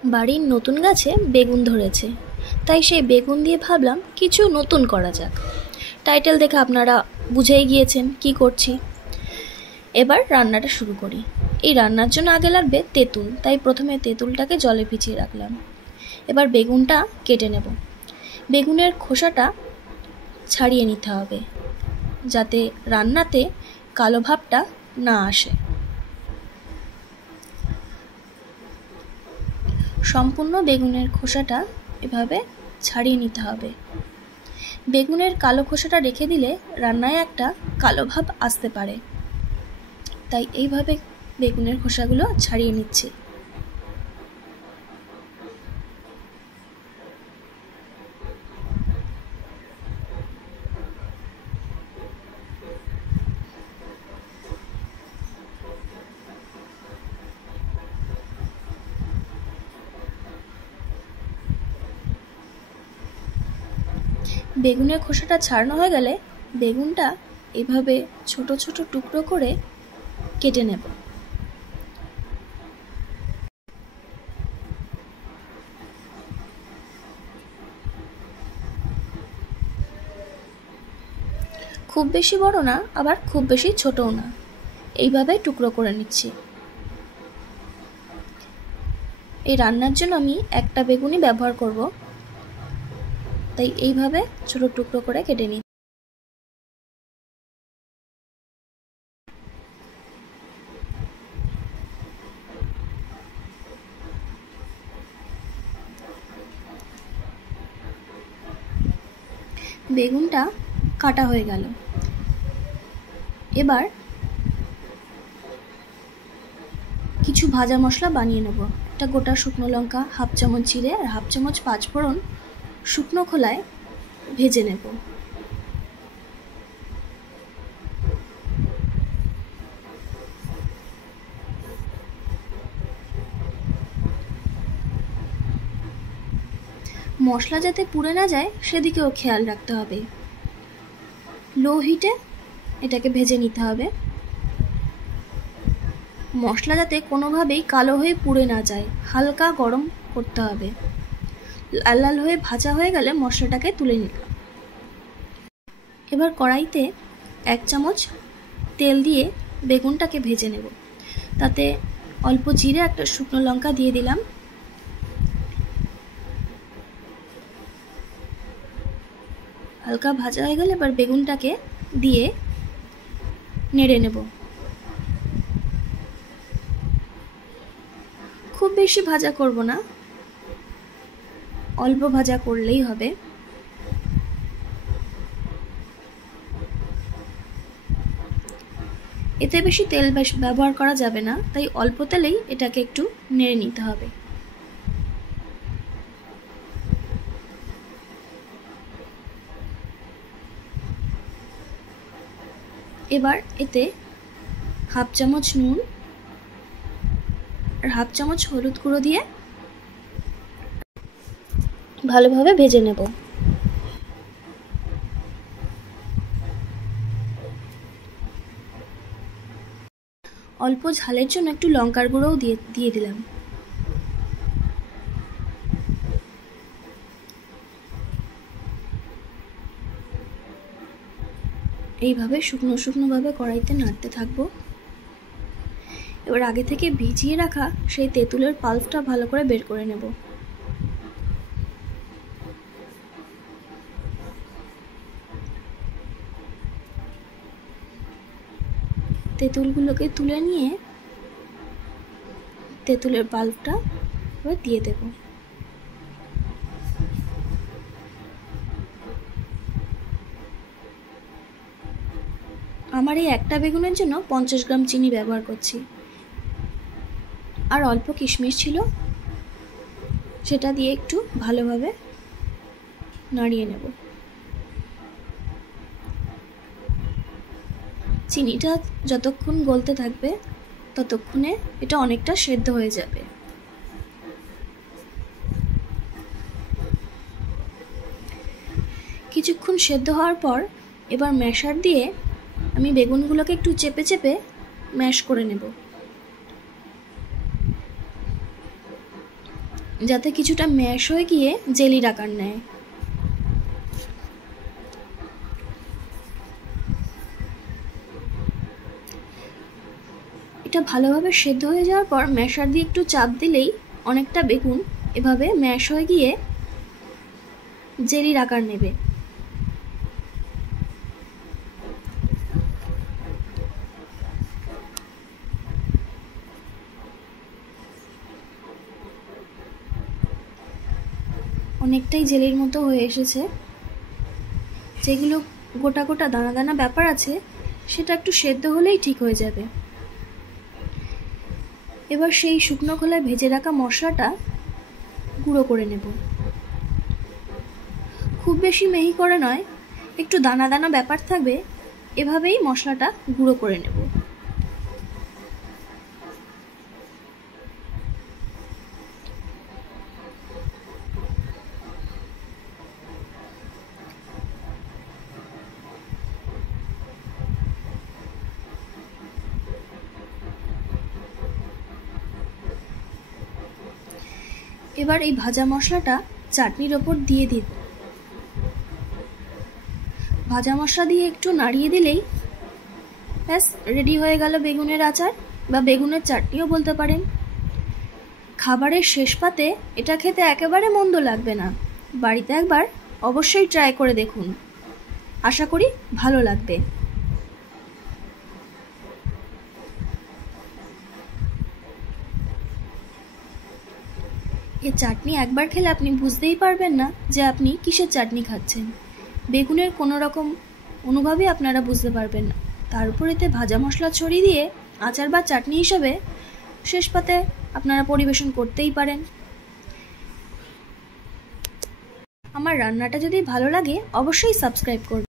বাড়ির নতুন গাছে বেগুন ধরেছে, তাই সেই বেগুন দিয়ে ভাবলাম কিছু নতুন করা যাক। টাইটেল দেখে আপনারা বুঝেই গিয়েছেন কি করছি। এবার রান্নাটা শুরু করি। এই রান্নার জন্য আগে লাগবে তেঁতুল, তাই প্রথমে তেঁতুলটাকে জলে ভিজিয়ে রাখলাম। এবার বেগুনটা কেটে নেব। বেগুনের খোসাটা ছাড়িয়ে নিতে হবে, যাতে রান্নাতে কালো ভাবটা না আসে। সম্পূর্ণ বেগুনের খোসাটা এভাবে ছাড়িয়ে নিতে হবে। বেগুনের কালো খোসাটা রেখে দিলে রান্নায় একটা কালো ভাব আসতে পারে, তাই এইভাবে বেগুনের খোসাগুলো ছাড়িয়ে নিচ্ছি। বেগুনের খোসাটা ছাড়ানো হয়ে গেলে বেগুনটা এভাবে ছোট ছোট টুকরো করে কেটে নেব। খুব বেশি বড় না, আবার খুব বেশি ছোটও না, এইভাবে টুকরো করে নিচ্ছি। এই রান্নার জন্য আমি একটা বেগুনই ব্যবহার করব, তাই এইভাবে ছোট টুকরো করে কেটে নিই। বেগুনটা কাটা হয়ে গেল। এবার কিছু ভাজা মশলা বানিয়ে নেব। একটা গোটা শুকনো লঙ্কা, হাফ চামচ জিরে আর হাফ চামচ পাঁচফোড়ন শুকনো খোলায় ভেজে নেব। মশলা যাতে পুড়ে না যায় সেদিকেও খেয়াল রাখতে হবে। লো হিটে এটাকে ভেজে নিতে হবে। মশলা যাতে কোনোভাবেই কালো হয়ে পুড়ে না যায়, হালকা গরম করতে হবে। লাল লাল হয়ে ভাজা হয়ে গেলে মশলাটাকে তুলে নিলাম। এবার কড়াইতে 1 চামচ তেল দিয়ে বেগুনটাকে ভেজে নেব। তাতে অল্প জিরে, একটা শুকনো লঙ্কা দিয়ে দিলাম। হালকা ভাজা হয়ে গেলে এবার বেগুনটাকে দিয়ে নেড়ে নেব। খুব বেশি ভাজা করব না, অল্প ভাজা করলেই হবে। এতে বেশি তেল ব্যবহার করা যাবে না, তাই অল্প তেলেই এটাকে একটু নেড়ে নিতে হবে। এবার এতে হাফ চামচ নুন আর হাফ চামচ হলুদ গুঁড়ো দিয়ে ভালোভাবে ভেজে নেব। অল্প ঝালের জন্য একটু লঙ্কার গুঁড়োও দিয়ে দিলাম। এইভাবে শুকনো শুকনো ভাবে কড়াইতে নাড়তে থাকবো। এবার আগে থেকে ভিজিয়ে রাখা সেই তেঁতুলের পাল্পটা ভালো করে বের করে নেব। তেঁতুলগুলোকে তুলে নিয়ে তেঁতুলের পাল্পটা এবার দিয়ে দেব। আমার এই একটা বেগুনের জন্য 50 গ্রাম চিনি ব্যবহার করছি, আর অল্প কিশমিশ ছিল, সেটা দিয়ে একটু ভালোভাবে নাড়িয়ে নেব। চিনিটা যতক্ষণ গলতে থাকবে ততক্ষণে এটা অনেকটা সেদ্ধ হয়ে যাবে। কিছুক্ষণ সেদ্ধ হওয়ার পর এবার ম্যাশার দিয়ে আমি বেগুনগুলোকে একটু চেপে চেপে ম্যাশ করে নেব। যাতে কিছুটা ম্যাশ হয়ে গিয়ে জেলির আকার নেয়। এটা ভালোভাবে সেদ্ধ হয়ে যাওয়ার পর ম্যাশার দিয়ে একটু চাপ দিলেই অনেকটা বেগুন এভাবে ম্যাশ হয়ে গিয়ে জেলির আকার নেবে। অনেকটাই জেলির মতো হয়ে এসেছে। যেগুলো গোটা গোটা দানা দানা ব্যাপার আছে সেটা একটু সেদ্ধ হলেই ঠিক হয়ে যাবে। এবার সেই শুকনো খোলায় ভেজে রাখা মশলাটা গুঁড়ো করে নেব। খুব বেশি মিহি করে নয়, একটু দানা দানা ব্যাপার থাকবে, এভাবেই মশলাটা গুঁড়ো করে নেব। এবার এই ভাজা মশলাটা চাটনির ওপর দিয়ে দিন। ভাজা মশলা দিয়ে একটু নাড়িয়ে দিলেই ব্যাস রেডি হয়ে গেল বেগুনের আচার বা বেগুনের চাটনিও বলতে পারেন। খাবারের শেষ পাতে এটা খেতে একেবারে মন্দ লাগবে না। বাড়িতে একবার অবশ্যই ট্রাই করে দেখুন, আশা করি ভালো লাগবে। এই চাটনি একবার খেলে আপনি বুঝতেই পারবেন না যে আপনি কিসের চাটনি খাচ্ছেন। বেগুনের কোনো রকম অনুভবই আপনারা বুঝতে পারবেন না। তার উপর এতে ভাজা মশলা ছড়িয়ে দিয়ে আচার বা চাটনি হিসাবে শেষ পাতে আপনারা পরিবেশন করতেই পারেন। আমার রান্নাটা যদি ভালো লাগে অবশ্যই সাবস্ক্রাইব করবেন।